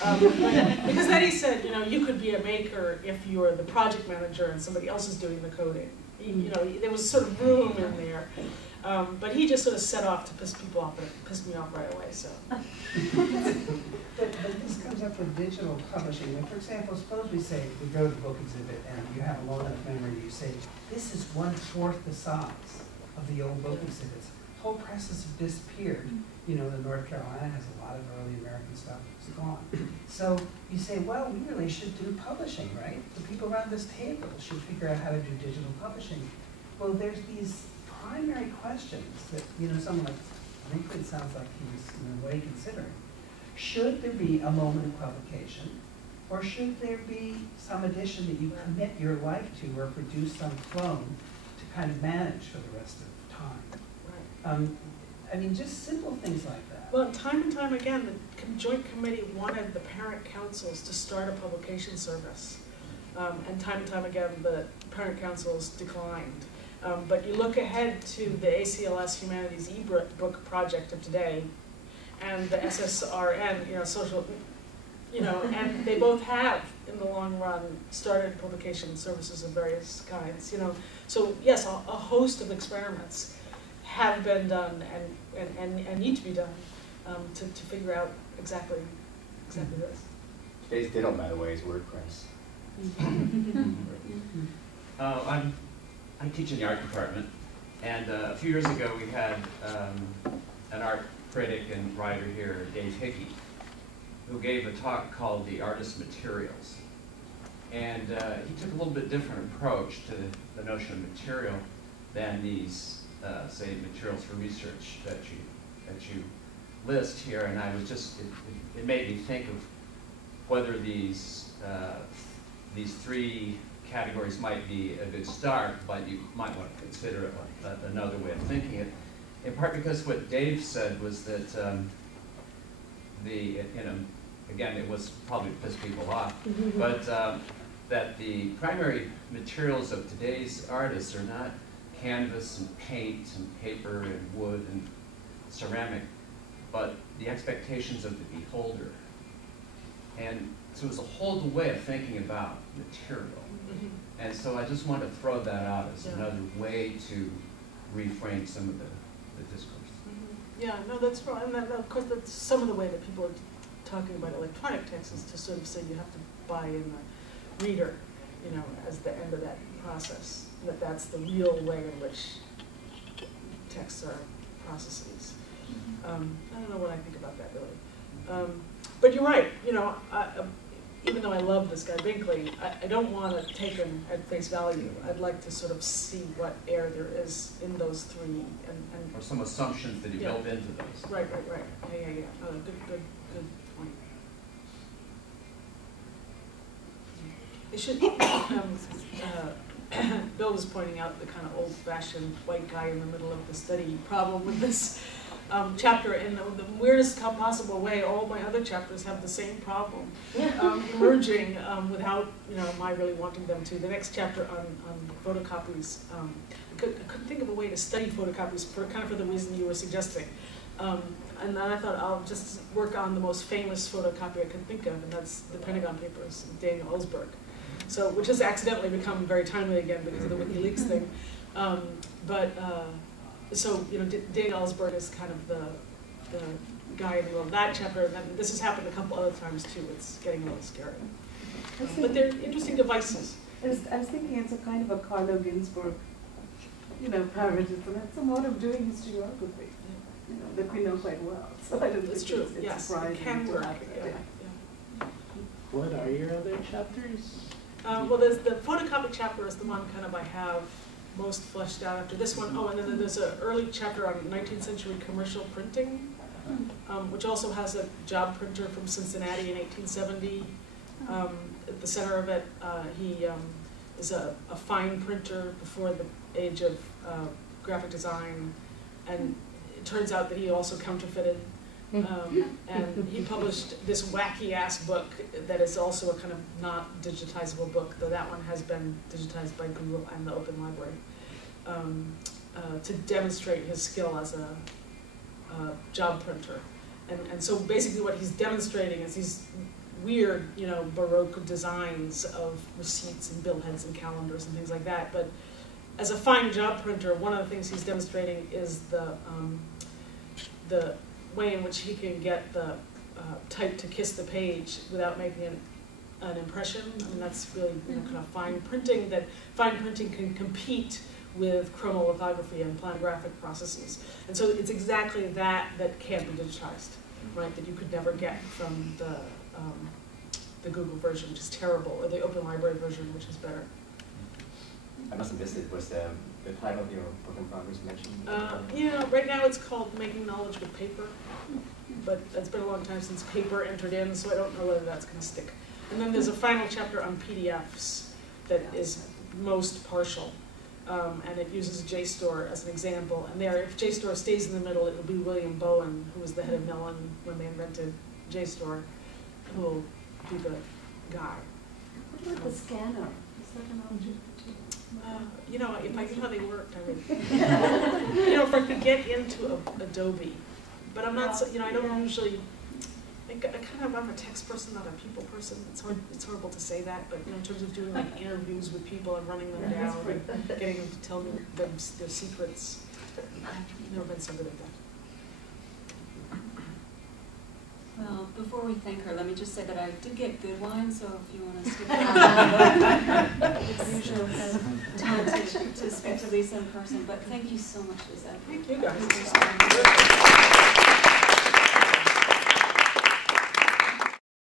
Because then he said, you know, you could be a maker if you're the project manager and somebody else is doing the coding. You know, there was sort of room in there. But he just sort of set off to piss people off, and it pissed me off right away, so. But this comes up with digital publishing. Like, for example, suppose we say, we go to the book exhibit and you have a low enough memory, you say, this is 1/4 the size of the old book exhibits. Whole presses have disappeared. You know, the North Carolina has a lot of early American stuff that's gone. So you say, well, we really should do publishing, right? The people around this table should figure out how to do digital publishing. Well, there's these primary questions that, you know, someone like Lincoln sounds like he was in a way considering. Should there be a moment of publication, or should there be some edition that you commit your life to, or produce some clone to kind of manage for the rest of time? Right. I mean, just simple things like that. Well, time and time again, the Joint Committee wanted the parent councils to start a publication service. And time again, the parent councils declined. But you look ahead to the ACLS Humanities e-book project of today, and the SSRN, you know, social, you know, and they both have, in the long run, started publication services of various kinds, you know. So yes, a host of experiments have been done and need to be done to figure out exactly this. Today's ditto, by the way, is WordPress. I teach in the art department, and a few years ago we had an art critic and writer here, Dave Hickey, who gave a talk called The Artist's Materials. And he took a little bit different approach to the notion of material than these, say, materials for research that you list here. And I was just, it made me think of whether these three categories might be a good start, but you might want to consider another way of thinking it. In part because what Dave said was that again, it was probably to piss people off, but that the primary materials of today's artists are not canvas and paint and paper and wood and ceramic, but the expectations of the beholder. And so it was a whole new way of thinking about material. And so I just want to throw that out as another way to reframe some of the discourse. Yeah, no, that's right. And of course, that's some of the way that people are talking about electronic text is to sort of say you have to buy in the reader, you know, as the end of that process. That's the real way in which texts are processes. I don't know what I think about that really. But you're right, you know, even though I love this guy Binkley, I don't want to take him at face value. I'd like to sort of see what air there is in those three, and or some assumptions that you built into those. Right. Yeah. Oh, good point. It should. Bill was pointing out the kind of old-fashioned white guy in the middle of the study problem with this. Chapter in the weirdest possible way. All my other chapters have the same problem, emerging without, you know, my really wanting them to. The next chapter on photocopies, I couldn't think of a way to study photocopies for the reason you were suggesting. And then I thought I'll just work on the most famous photocopy I can think of, and that's the Pentagon Papers, Daniel Ellsberg. So, which has accidentally become very timely again because of the WikiLeaks thing. So, you know, Daniel Ellsberg is kind of the guy in the middle of that chapter, and then this has happened a couple other times too. It's getting a little scary. But they're interesting devices. I was thinking it's a kind of a Carlo Ginzburg, you know, parrotism. It's a mode of doing historiography, you know, that we know quite well. So I don't it's think true. it's surprising. It can work. Yeah. What are your other chapters? Well, there's the photocopy chapter is the one kind of I have most fleshed out after this one. Oh, and then there's an early chapter on 19th century commercial printing, which also has a job printer from Cincinnati in 1870. At the center of it, he is a fine printer before the age of graphic design, and it turns out that he also counterfeited. And he published this wacky-ass book that is also a kind of not digitizable book, though that one has been digitized by Google and the Open Library, to demonstrate his skill as a job printer. And so basically what he's demonstrating is he's weird, you know, Baroque designs of receipts and bill heads and calendars and things like that. But as a fine job printer, one of the things he's demonstrating is the way in which he can get the type to kiss the page without making an impression. I mean, that's really, you know, kind of fine printing, that fine printing can compete with chromolithography and planographic processes. And so it's exactly that can't be digitized, right? That you could never get from the Google version, which is terrible, or the Open Library version, which is better. I must have missed it. Was the title of your book in progress mentioned? Yeah, right now it's called Making Knowledge with Paper, but it's been a long time since paper entered in, so I don't know whether that's going to stick. And then there's a final chapter on PDFs that is most partial, and it uses JSTOR as an example. And there, if JSTOR stays in the middle, it will be William Bowen, who was the head of Mellon when they invented JSTOR, who will be the guy. What about the scanner? Is that an object? You know, if I knew how they worked, I would. You know, if I could get into Adobe, but I'm not. So, you know, I don't usually. I'm a text person, not a people person. It's hard. It's horrible to say that, but you know, in terms of doing like interviews with people and running them down and getting them to tell me their secrets, I've never been so good at that. Well, before we thank her, let me just say that I did get good wine, so if you want to stick around, it's usual time to speak to Lisa in person. But thank you so much, Lisa. Thank you guys.